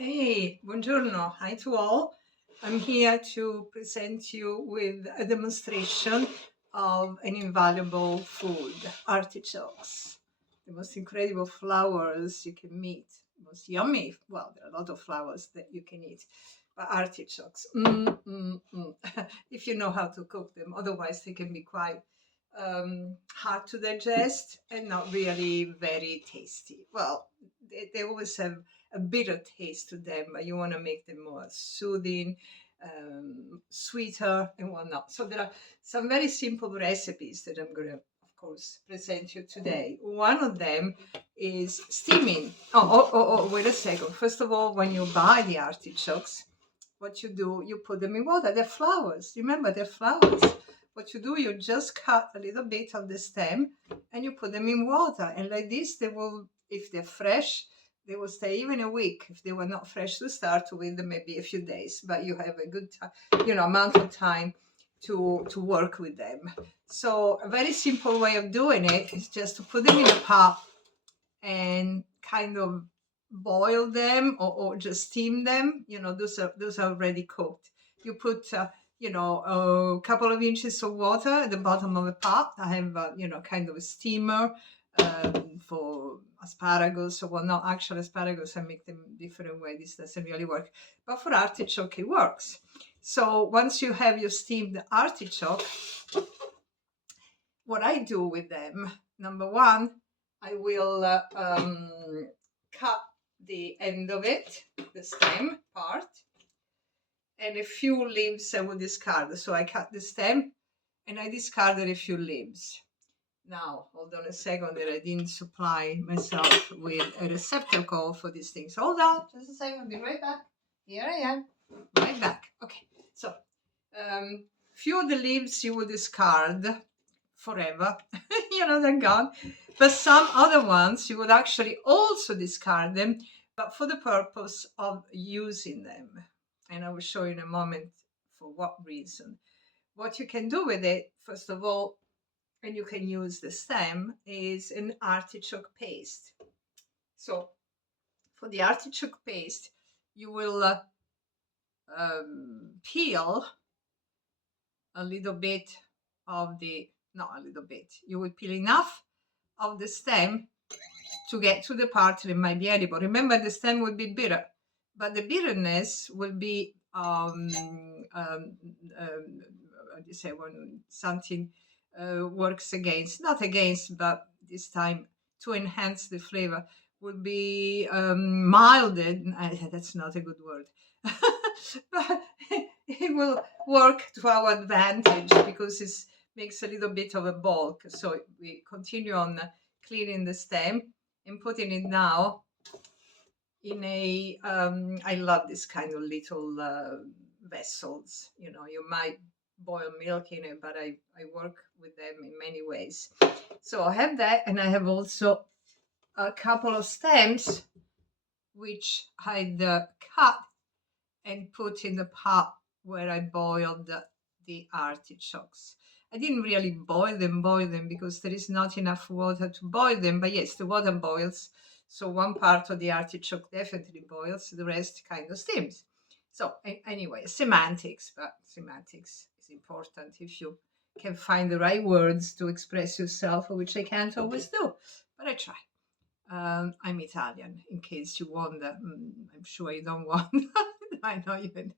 Hey, buongiorno. Hi to all. I'm here to present you with a demonstration of an invaluable food, artichokes. The most incredible flowers you can meet. Most yummy, well, there are a lot of flowers that you can eat, but artichokes, if you know how to cook them. Otherwise, they can be quite hard to digest and not really very tasty. Well, they always have a bitter taste to them, but you want to make them more soothing, sweeter, and whatnot. So there are some very simple recipes that I'm going to, of course, present you today. One of them is steaming. Wait a second. First of all, when you buy the artichokes, what you do, you put them in water. They're flowers. Remember, they're flowers. What you do, you just cut a little bit of the stem and you put them in water. And like this, they will, if they're fresh, they will stay even a week. If they were not fresh to start with, maybe a few days, but you have a good time, amount of time to work with them. So a very simple way of doing it is just to put them in a pot and kind of boil them or just steam them. Those are already cooked. You put a couple of inches of water at the bottom of a pot. I have kind of a steamer for asparagus, or well, not actual asparagus. I make them different way. This doesn't really work, but for artichoke it works. So once you have your steamed artichoke, what I do with them, number one, I will cut the end of it, the stem part, and a few leaves I will discard. So I cut the stem and I discarded a few leaves. Now, hold on a second that I didn't supply myself with a receptacle for these things. Hold on, just a second, I'll be right back. Here I am, right back. Okay, so few of the leaves you will discard forever. They're gone. But some other ones, you would actually also discard them, but for the purpose of using them. And I will show you in a moment for what reason. What you can do with it, first of all, and you can use the stem, is an artichoke paste. So for the artichoke paste, you will peel a little bit of the, not a little bit, you will peel enough of the stem to get to the part that might be edible. Remember, the stem will be bitter, but the bitterness will be, how do you say, when something works against, not against, but this time to enhance the flavor, will be milded. That's not a good word. But it will work to our advantage because it makes a little bit of a bulk. So we continue on cleaning the stem and putting it now in a, I love this kind of little vessels. You might boil milk in it, but I work with them in many ways. So I have that, and I have also a couple of stems which I'd cut and put in the pot where I boiled the artichokes. I didn't really boil them because there is not enough water to boil them, but yes, the water boils. So one part of the artichoke definitely boils, the rest kind of steams. So anyway, semantics, but semantics is important if you can find the right words to express yourself, which I can't always do, but I try. I'm Italian, in case you wonder. I'm sure you don't want. I know you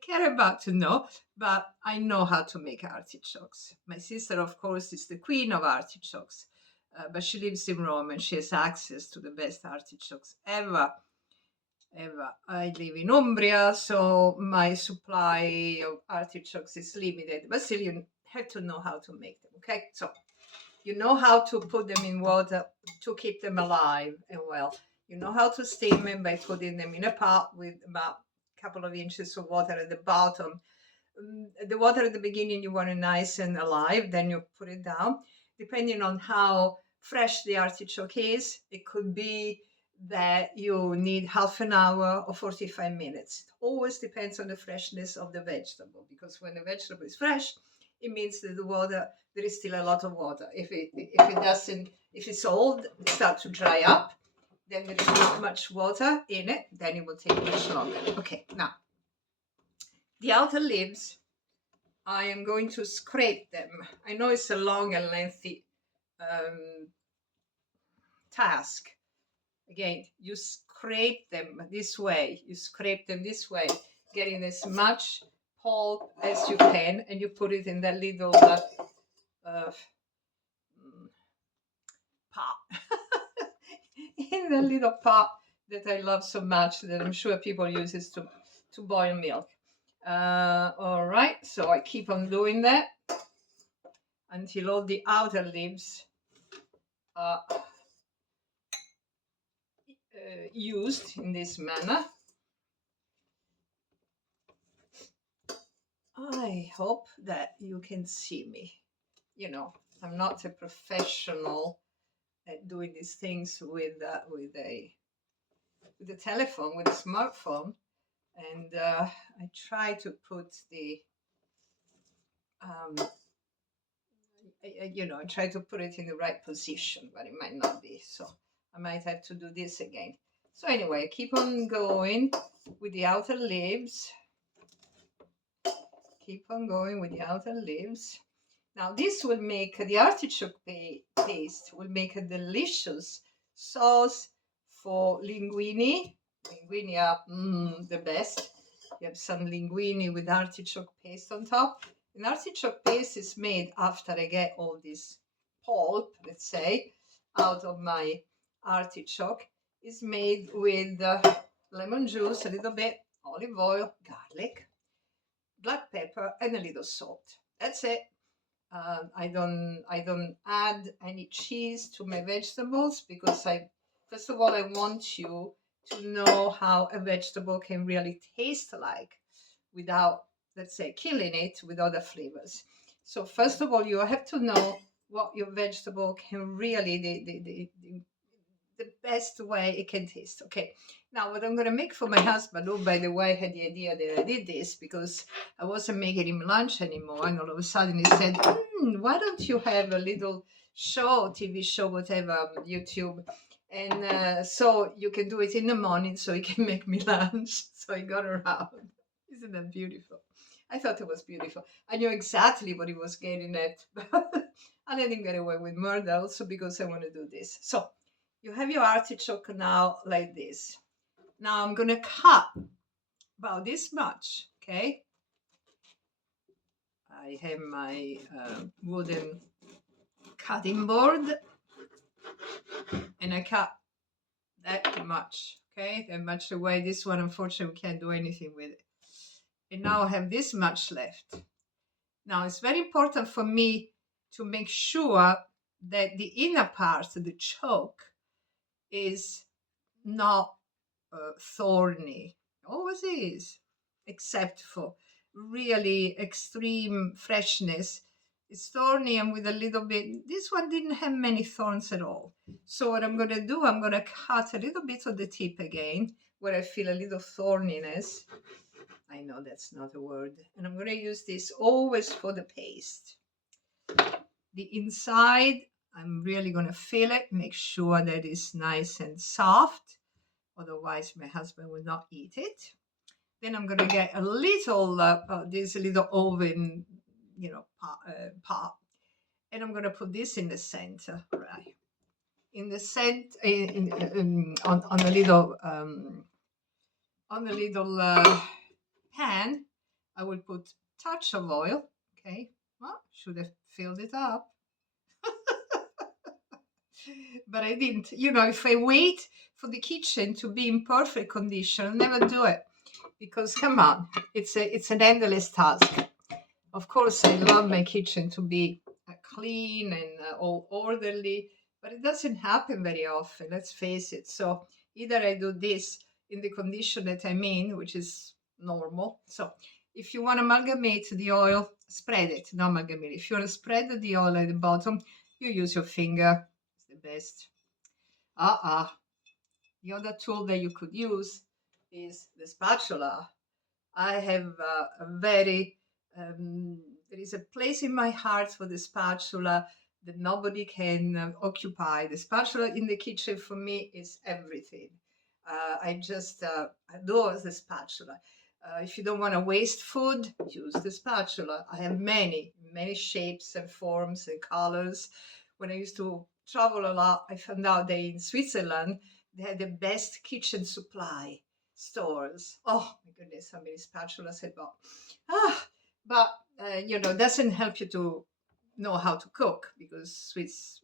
care about to know, but I know how to make artichokes. My sister, of course, is the queen of artichokes, but she lives in Rome and she has access to the best artichokes ever. Ever. I live in Umbria, so my supply of artichokes is limited, but still, you have to know how to make them. Okay, so you know how to put them in water to keep them alive and well. You know how to steam them by putting them in a pot with about a couple of inches of water at the bottom. The water at the beginning you want it nice and alive, then you put it down. Depending on how fresh the artichoke is, it could be that you need half an hour or 45 minutes. It always depends on the freshness of the vegetable, because when the vegetable is fresh, it means that the water, there is still a lot of water. If it's old, it starts to dry up. then there is not much water in it, then it will take much longer. Okay, now the outer leaves, I am going to scrape them. I know it's a long and lengthy task. Again, you scrape them this way, getting as much pulp as you can, and you put it in that little pot. In the little pot that I love so much, that I'm sure people use it to boil milk. All right, so I keep on doing that until all the outer leaves are used in this manner. I hope that you can see me. You know, I'm not a professional at doing these things with a telephone, with a smartphone, and I try to put the I try to put it in the right position, but it might not be. So I might have to do this again. So anyway, keep on going with the outer leaves. Keep on going with the outer leaves. Now this will make the artichoke paste will make a delicious sauce for linguine. Linguine are the best. You have some linguine with artichoke paste on top. An artichoke paste is made after I get all this pulp, let's say, out of my artichoke. Is made with lemon juice, a little bit, olive oil, garlic, black pepper, and a little salt. That's it. I don't add any cheese to my vegetables because first of all I want you to know how a vegetable can really taste like without, let's say, killing it with other flavors. So first of all, you have to know what your vegetable can really the best way it can taste. Okay, now what I'm going to make for my husband, oh, by the way, I had the idea that I did this because I wasn't making him lunch anymore, and all of a sudden he said, why don't you have a little show, TV show, whatever, YouTube, and so you can do it in the morning so he can make me lunch. So I got around. Isn't that beautiful? I thought it was beautiful. I knew exactly what he was getting at, but I didn't get away with murder also because I want to do this. So you have your artichoke now like this. Now I'm going to cut about this much, okay? I have my wooden cutting board and I cut that much, okay? That much away. This one, unfortunately, we can't do anything with it. And now I have this much left. Now it's very important for me to make sure that the inner part, the choke, is not thorny. Always is, except for really extreme freshness. It's thorny and with a little bit. This one didn't have many thorns at all. So what I'm going to do, I'm going to cut a little bit of the tip again, where I feel a little thorniness. I know that's not a word. And I'm going to use this always for the paste. The inside, I'm really going to feel it, make sure that it's nice and soft. Otherwise, my husband will not eat it. Then I'm going to get a little, this little oven, pot. And I'm going to put this in the center, right? In the center, on a little, pan, I will put touch of oil. Okay, well, should have filled it up. But I didn't. If I wait for the kitchen to be in perfect condition, I'll never do it. Because come on, it's an endless task. Of course, I love my kitchen to be clean and all orderly, but it doesn't happen very often. Let's face it. So either I do this in the condition that I'm in, which is normal. So if you want to amalgamate the oil, spread it. Not amalgamate. If you want to spread the oil at the bottom, you use your finger. It's the best. The other tool that you could use is the spatula. I have there is a place in my heart for the spatula that nobody can occupy. The spatula in the kitchen for me is everything. I just adore the spatula. If you don't want to waste food, use the spatula. I have many shapes and forms and colors. When I used to travel a lot, I found out that in Switzerland, they had the best kitchen supply stores. Oh my goodness, how many spatulas I bought. But doesn't help you to know how to cook, because Swiss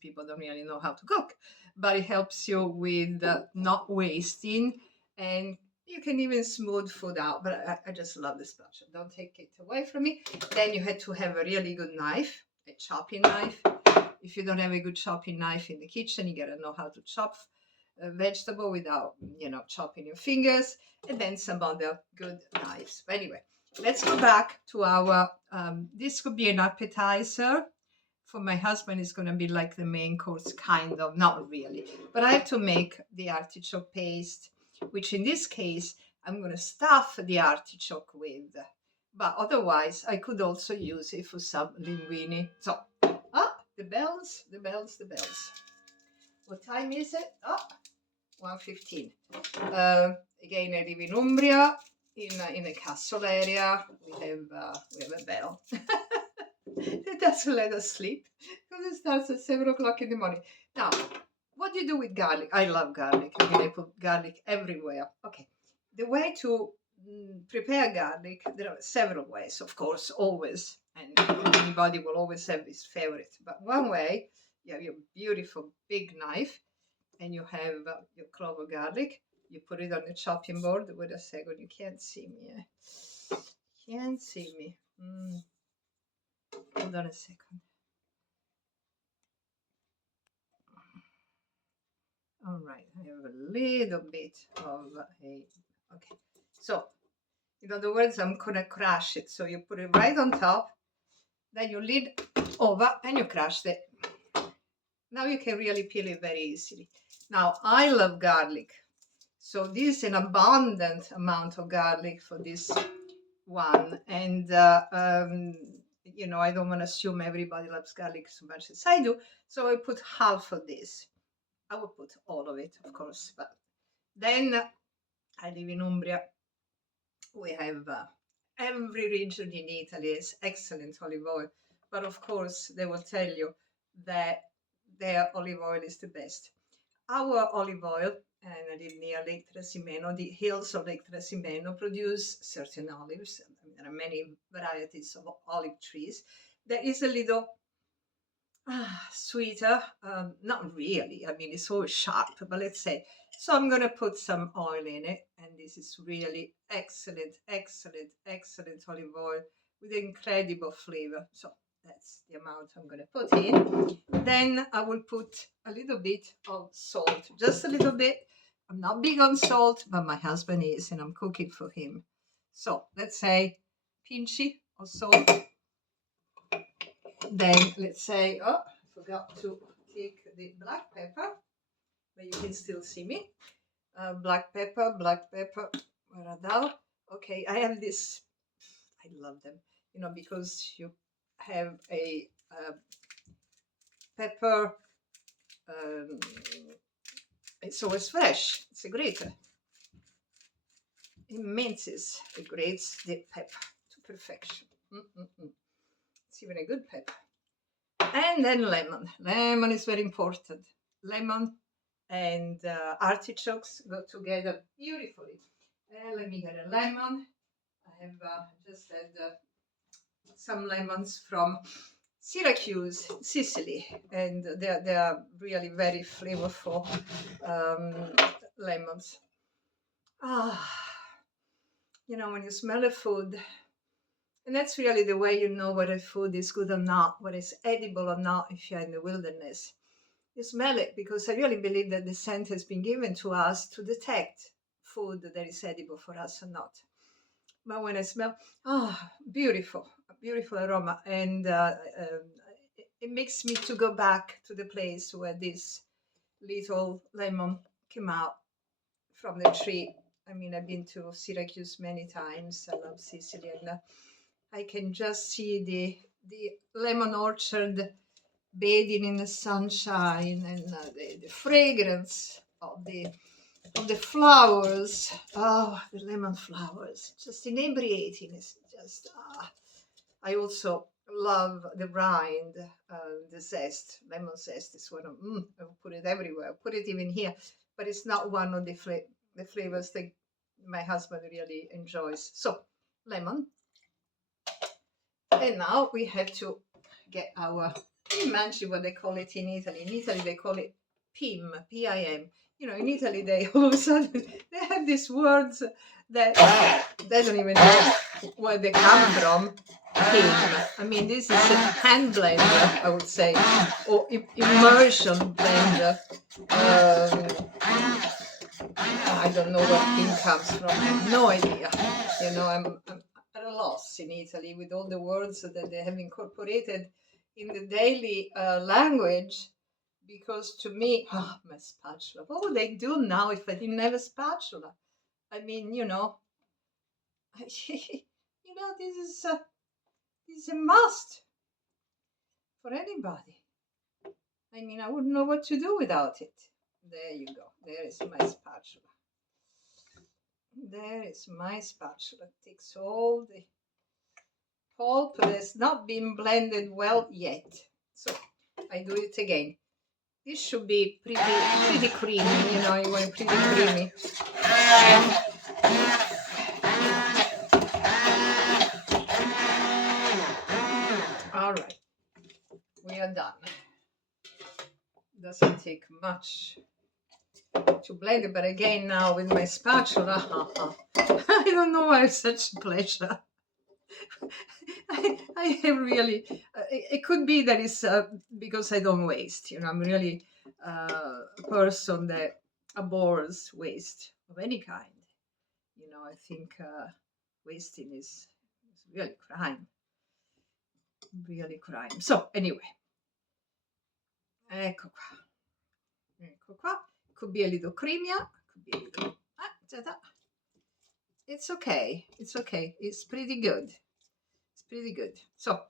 people don't really know how to cook. But it helps you with not wasting, and you can even smooth food out. But I just love the spatula. Don't take it away from me. Then you had to have a really good knife, a chopping knife. If you don't have a good chopping knife in the kitchen, you gotta know how to chop a vegetable without, chopping your fingers, and then some other good knives. But anyway, let's go back to our, this could be an appetizer. For my husband, it's going to be like the main course, kind of, not really. But I have to make the artichoke paste, which in this case, I'm going to stuff the artichoke with. But otherwise, I could also use it for some linguine. So, the bells, the bells, the bells. What time is it? 1:15. Again, I live in Umbria, in a castle area. We have a bell that doesn't let us sleep, because it starts at 7 o'clock in the morning. Now, what do you do with garlic? I love garlic. I mean, I put garlic everywhere. Okay, the way to prepare garlic, there are several ways, of course, always, and anybody will always have his favorite. But one way, you have your beautiful big knife, and you have your clove of garlic. You put it on the chopping board. Wait a second, you can't see me. Can't see me. Hold on a second. All right, I have a little bit of a, okay. So, in other words, I'm gonna crush it. So you put it right on top, then you lid over and you crush it. Now you can really peel it very easily. Now, I love garlic. So this is an abundant amount of garlic for this one. And, I don't want to assume everybody loves garlic so much as I do. So I put half of this. I will put all of it, of course. But then I live in Umbria. We have every region in Italy has excellent olive oil. But of course, they will tell you that their olive oil is the best. Our olive oil, and I live near Lake Trasimeno, the hills of Lake Trasimeno produce certain olives. There are many varieties of olive trees. There is a little sweeter, not really. I mean, it's always sharp, but let's say. So I'm going to put some oil in it, and this is really excellent, excellent, excellent olive oil with incredible flavor. So that's the amount I'm going to put in. Then I will put a little bit of salt, just a little bit. I'm not big on salt, but my husband is, and I'm cooking for him. So let's say pinchy of salt. Then let's say, I forgot to take the black pepper, but you can still see me. Black pepper, where are thou? Okay, I have this, I love them, because you have a pepper, it's always fresh, it's a grater. It minces, it grates the pepper to perfection. It's even a good pepper. And then lemon. Lemon is very important. Lemon and artichokes go together beautifully. Let me get a lemon. I have just had some lemons from Syracuse, Sicily, and they are really very flavorful lemons. When you smell a food, and that's really the way you know whether food is good or not, whether it's edible or not if you're in the wilderness. You smell it, because I really believe that the scent has been given to us to detect food that is edible for us or not. But when I smell, beautiful, beautiful aroma. And it makes me to go back to the place where this little lemon came out from the tree. I mean, I've been to Syracuse many times. I love Sicily, and I can just see the lemon orchard bathing in the sunshine, and the fragrance of the flowers. Oh, the lemon flowers, just inebriating. It's just. I also love the rind, the zest. Lemon zest is one of. I'll put it everywhere. I'll put it even here, but it's not one of the flavors that my husband really enjoys. So, lemon. And now we have to get our. Can you imagine what they call it in Italy? In Italy, they call it PIM, PIM. You know, in Italy, they all of a sudden they have these words that they don't even know where they come from. PIM. I mean, this is a hand blender, I would say, or immersion blender. I don't know where PIM comes from. I have no idea. You know, I'm at a loss in Italy with all the words that they have incorporated in the daily language. Because to me, my spatula. What would I do now if I didn't have a spatula? I mean, this is a must for anybody. I mean, I wouldn't know what to do without it. There you go. There is my spatula. There is my spatula. It takes all the pulp that's not been blended well yet. So I do it again. This should be pretty creamy, you know, you want it pretty creamy. All right, we are done. Doesn't take much to blend it, but again now with my spatula, I don't know why it's such pleasure. I have really, it could be that it's because I don't waste, you know, I'm really a person that abhors waste of any kind. You know, I think wasting is really crime. Really crime. So, anyway, ecco qua. Ecco qua. Could be a little creamier. Could be a little. Ta-da. It's okay. It's okay. It's pretty good. It's pretty good. So,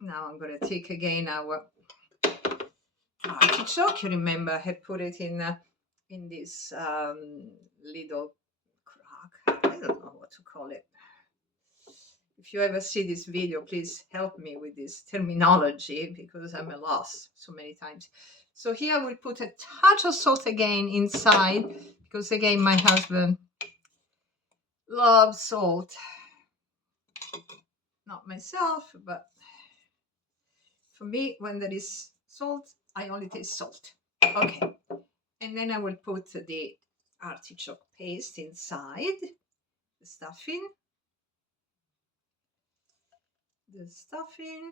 now I'm going to take again our artichoke. You remember I had put it in this little crack. I don't know what to call it. If you ever see this video, please help me with this terminology because I'm a loss so many times. So here we'll put a touch of salt again inside because again my husband loves salt. Not myself, but for me, when there is salt, I only taste salt. Okay. And then I will put the artichoke paste inside, the stuffing. The stuffing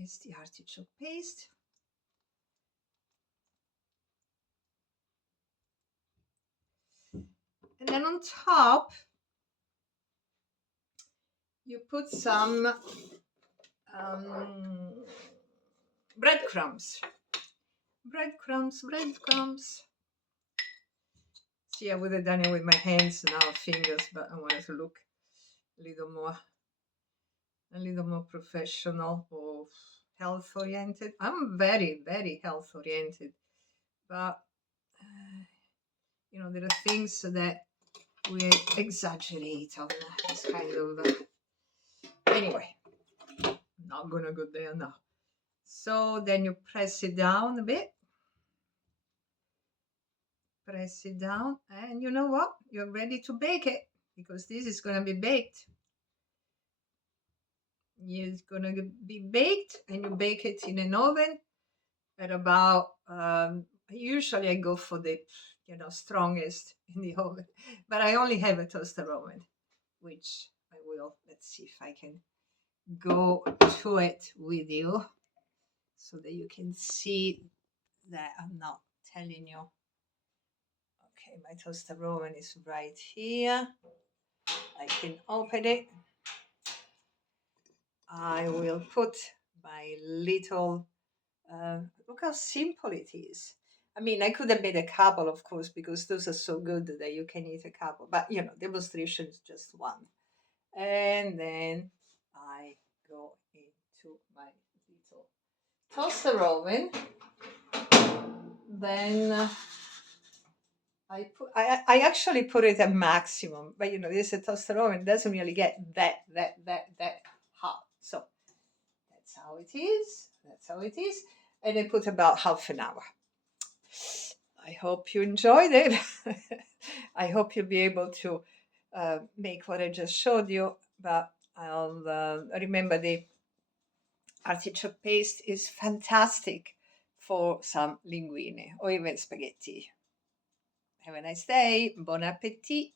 is the artichoke paste. And then on top, you put some breadcrumbs. Breadcrumbs. See, I would have done it with my hands, now fingers, but I wanted to look a little more professional or health oriented. I'm very, very health oriented, but you know, there are things that we exaggerate on this kind of. Anyway, I'm not gonna go there now. So then you press it down a bit. Press it down, and you know what? You're ready to bake it because this is gonna be baked. It's gonna be baked, and you bake it in an oven at about. Usually, I go for the strongest in the oven, but I only have a toaster oven, which I will. Let's see if I can go to it with you so that you can see that I'm not telling you. Okay, my toaster oven is right here. I can open it. I will put my little, look how simple it is. I mean, I could have made a couple, of course, because those are so good that you can eat a couple. But, demonstration is just one. And then I go into my little toaster oven. Then I actually put it at maximum, but this toaster oven doesn't really get that hot. So that's how it is. That's how it is. And I put about half an hour. I hope you enjoyed it. I hope you'll be able to make what I just showed you, but I'll remember the artichoke paste is fantastic for some linguine or even spaghetti. Have a nice day. Bon appetit.